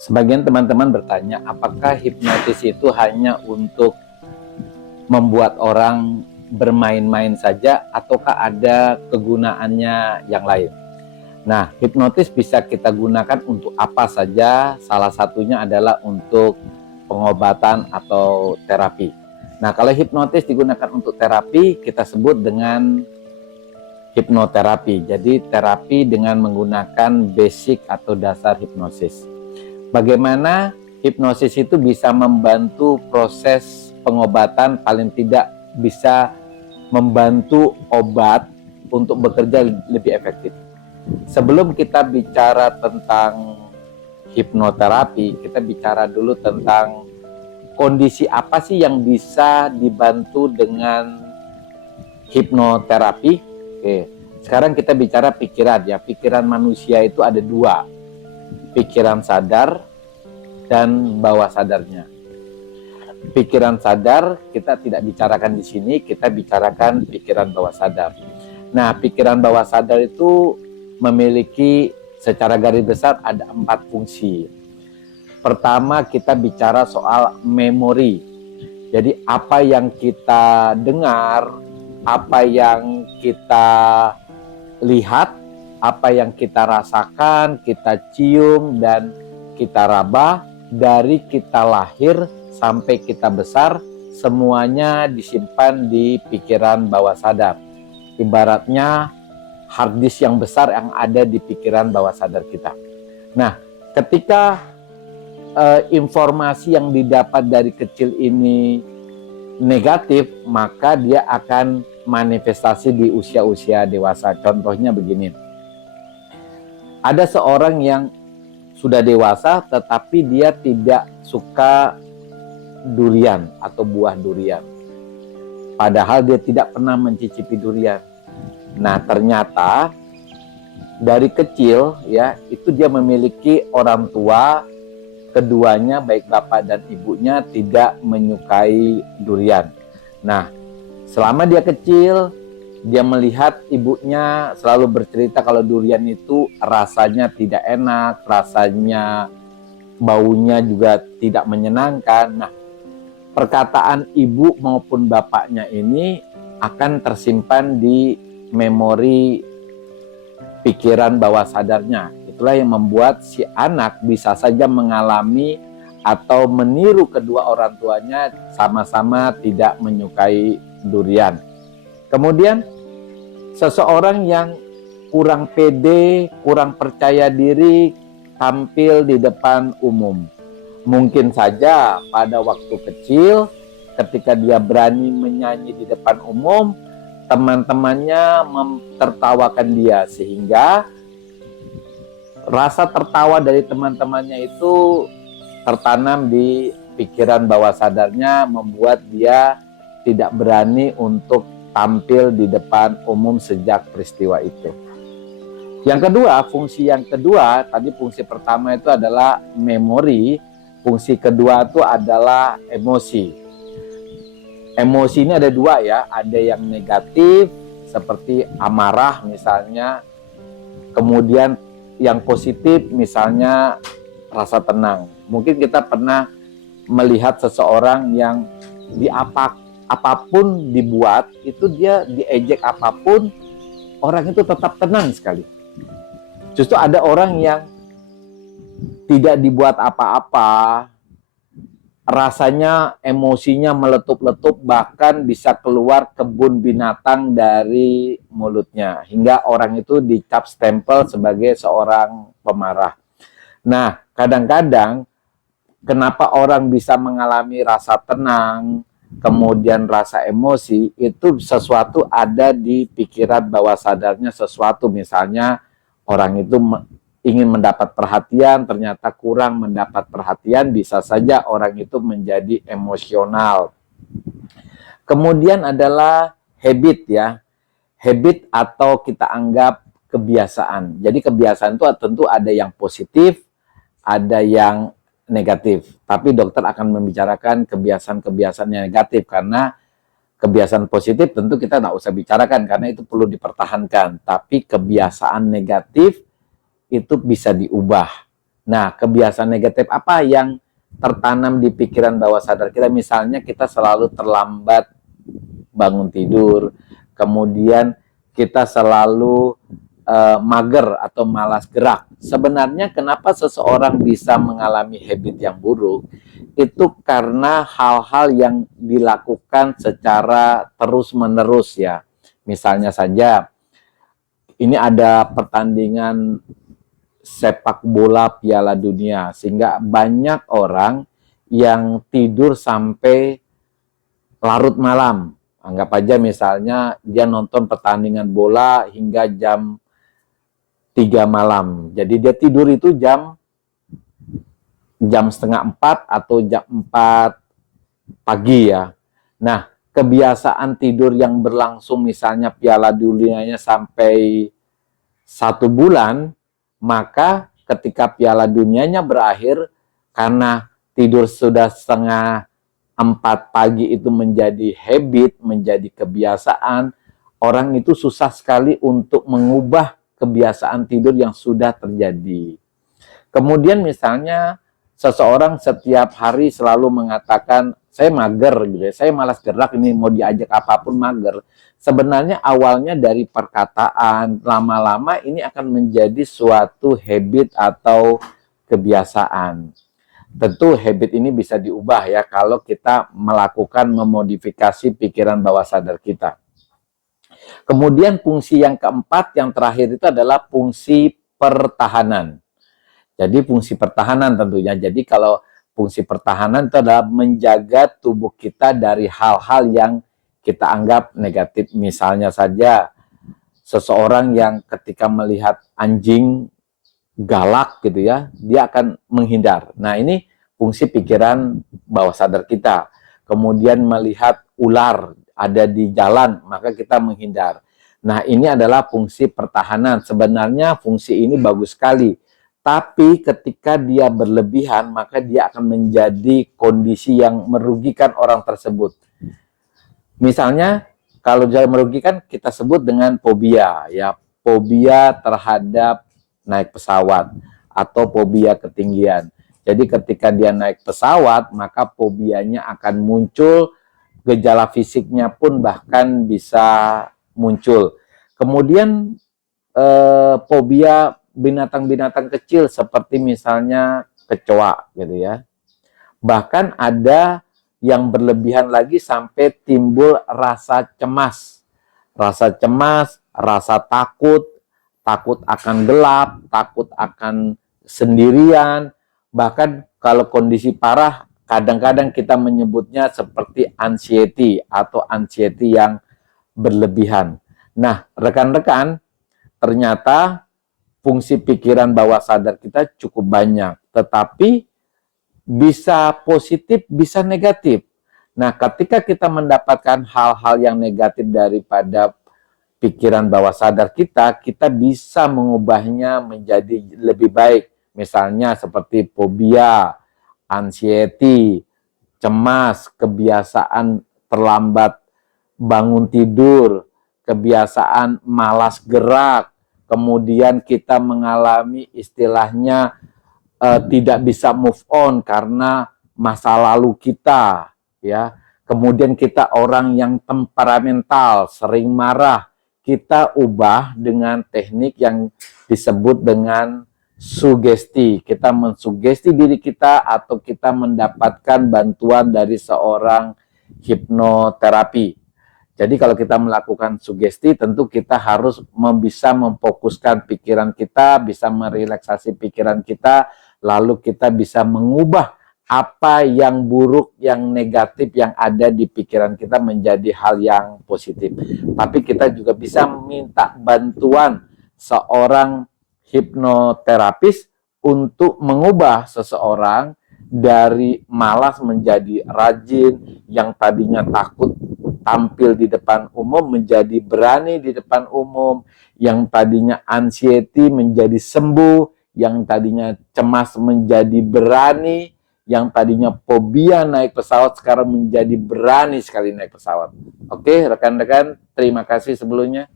Sebagian teman-teman bertanya, apakah hipnotis itu hanya untuk membuat orang bermain-main saja ataukah ada kegunaannya yang lain? Nah, hipnotis bisa kita gunakan untuk apa saja, salah satunya adalah untuk pengobatan atau terapi. Nah, kalau hipnotis digunakan untuk terapi, kita sebut dengan hipnoterapi. Jadi, terapi dengan menggunakan basic atau dasar hipnosis. Bagaimana hipnosis itu bisa membantu proses pengobatan, paling tidak bisa membantu obat untuk bekerja lebih efektif. Sebelum kita bicara tentang hipnoterapi, kita bicara dulu tentang kondisi apa sih yang bisa dibantu dengan hipnoterapi. Oke, sekarang kita bicara pikiran ya. Pikiran manusia itu ada dua, pikiran sadar dan bawah sadarnya. Pikiran sadar kita tidak bicarakan di sini, kita bicarakan pikiran bawah sadar. Nah, pikiran bawah sadar itu memiliki secara garis besar ada 4 fungsi. Pertama, kita bicara soal memori. Jadi apa yang kita dengar, apa yang kita lihat, apa yang kita rasakan, kita cium, dan kita raba, dari kita lahir sampai kita besar, semuanya disimpan di pikiran bawah sadar. Ibaratnya hard disk yang besar yang ada di pikiran bawah sadar kita. Nah, ketika informasi yang didapat dari kecil ini negatif, maka dia akan manifestasi di usia-usia dewasa. Contohnya begini. Ada seorang yang sudah dewasa tetapi dia tidak suka durian atau buah durian. Padahal dia tidak pernah mencicipi durian. Nah, ternyata dari kecil ya, itu dia memiliki orang tua, keduanya baik bapak dan ibunya tidak menyukai durian. Nah, selama dia kecil, dia melihat ibunya selalu bercerita kalau durian itu rasanya tidak enak, rasanya baunya juga tidak menyenangkan. Nah, perkataan ibu maupun bapaknya ini akan tersimpan di memori pikiran bawah sadarnya. Itulah yang membuat si anak bisa saja mengalami atau meniru kedua orang tuanya sama-sama tidak menyukai durian. Kemudian seseorang yang kurang pede, kurang percaya diri tampil di depan umum. Mungkin saja pada waktu kecil ketika dia berani menyanyi di depan umum, teman-temannya tertawakan dia sehingga rasa tertawa dari teman-temannya itu tertanam di pikiran bawah sadarnya, membuat dia tidak berani untuk tampil di depan umum sejak peristiwa itu. Yang kedua, fungsi yang kedua, tadi fungsi pertama itu adalah memori, fungsi kedua itu adalah emosi. Emosi ini ada dua ya, ada yang negatif seperti amarah misalnya, kemudian yang positif misalnya rasa tenang. Mungkin kita pernah melihat seseorang yang apapun dibuat, itu dia diejek apapun, orang itu tetap tenang sekali. Justru ada orang yang tidak dibuat apa-apa, rasanya emosinya meletup-letup, bahkan bisa keluar kebun binatang dari mulutnya, hingga orang itu dicap stempel sebagai seorang pemarah. Nah, kadang-kadang kenapa orang bisa mengalami rasa tenang, kemudian rasa emosi, itu sesuatu ada di pikiran bawah sadarnya, sesuatu misalnya orang itu ingin mendapat perhatian, ternyata kurang mendapat perhatian, bisa saja orang itu menjadi emosional. Kemudian adalah habit ya, habit atau kita anggap kebiasaan. Jadi kebiasaan itu tentu ada yang positif, ada yang negatif. Tapi dokter akan membicarakan kebiasaan-kebiasaan yang negatif, karena kebiasaan positif tentu kita nggak usah bicarakan karena itu perlu dipertahankan. Tapi kebiasaan negatif itu bisa diubah. Nah, kebiasaan negatif apa yang tertanam di pikiran bawah sadar kita? Misalnya kita selalu terlambat bangun tidur, kemudian kita selalu mager atau malas gerak. Sebenarnya kenapa seseorang bisa mengalami habit yang buruk? Itu karena hal-hal yang dilakukan secara terus-menerus ya. Misalnya saja, ini ada pertandingan sepak bola Piala Dunia, sehingga banyak orang yang tidur sampai larut malam. Anggap aja misalnya dia nonton pertandingan bola hingga jam 3 malam. Jadi dia tidur itu jam setengah 4 atau jam 4 pagi ya. Nah, kebiasaan tidur yang berlangsung misalnya Piala Dunianya sampai 1 bulan, maka ketika Piala Dunianya berakhir, karena tidur sudah setengah 4 pagi itu menjadi habit, menjadi kebiasaan, orang itu susah sekali untuk mengubah kebiasaan tidur yang sudah terjadi. Kemudian misalnya seseorang setiap hari selalu mengatakan, saya mager gitu ya, saya malas gerak, ini mau diajak apapun mager. Sebenarnya awalnya dari perkataan, lama-lama ini akan menjadi suatu habit atau kebiasaan. Tentu habit ini bisa diubah ya kalau kita melakukan memodifikasi pikiran bawah sadar kita. Kemudian fungsi yang keempat, yang terakhir itu adalah fungsi pertahanan. Jadi fungsi pertahanan tentunya. Jadi kalau fungsi pertahanan itu adalah menjaga tubuh kita dari hal-hal yang kita anggap negatif. Misalnya saja seseorang yang ketika melihat anjing galak gitu ya, dia akan menghindar. Nah, ini fungsi pikiran bawah sadar kita. Kemudian melihat ular ada di jalan, maka kita menghindar. Nah, ini adalah fungsi pertahanan. Sebenarnya fungsi ini bagus sekali. Tapi ketika dia berlebihan, maka dia akan menjadi kondisi yang merugikan orang tersebut. Misalnya, kalau dia merugikan, kita sebut dengan fobia. Ya, fobia terhadap naik pesawat atau fobia ketinggian. Jadi ketika dia naik pesawat, maka fobianya akan muncul, gejala fisiknya pun bahkan bisa muncul. Kemudian fobia binatang-binatang kecil seperti misalnya kecoa gitu ya. Bahkan ada yang berlebihan lagi sampai timbul rasa cemas. Rasa cemas, rasa takut, takut akan gelap, takut akan sendirian. Bahkan kalau kondisi parah, kadang-kadang kita menyebutnya seperti anxiety atau anxiety yang berlebihan. Nah, rekan-rekan, ternyata fungsi pikiran bawah sadar kita cukup banyak, tetapi bisa positif, bisa negatif. Nah, ketika kita mendapatkan hal-hal yang negatif daripada pikiran bawah sadar kita, kita bisa mengubahnya menjadi lebih baik. Misalnya seperti fobia, anxiety, cemas, kebiasaan terlambat bangun tidur, kebiasaan malas gerak, kemudian kita mengalami istilahnya tidak bisa move on karena masa lalu kita, ya. Kemudian kita orang yang temperamental, sering marah, kita ubah dengan teknik yang disebut dengan sugesti. Kita mensugesti diri kita atau kita mendapatkan bantuan dari seorang hipnoterapi. Jadi kalau kita melakukan sugesti, tentu kita harus bisa memfokuskan pikiran kita, bisa merelaksasi pikiran kita, lalu kita bisa mengubah apa yang buruk, yang negatif yang ada di pikiran kita menjadi hal yang positif. Tapi kita juga bisa minta bantuan seorang hipnoterapis untuk mengubah seseorang dari malas menjadi rajin, yang tadinya takut tampil di depan umum menjadi berani di depan umum, yang tadinya anxiety menjadi sembuh, yang tadinya cemas menjadi berani, yang tadinya fobia naik pesawat sekarang menjadi berani sekali naik pesawat. Oke, rekan-rekan, terima kasih sebelumnya.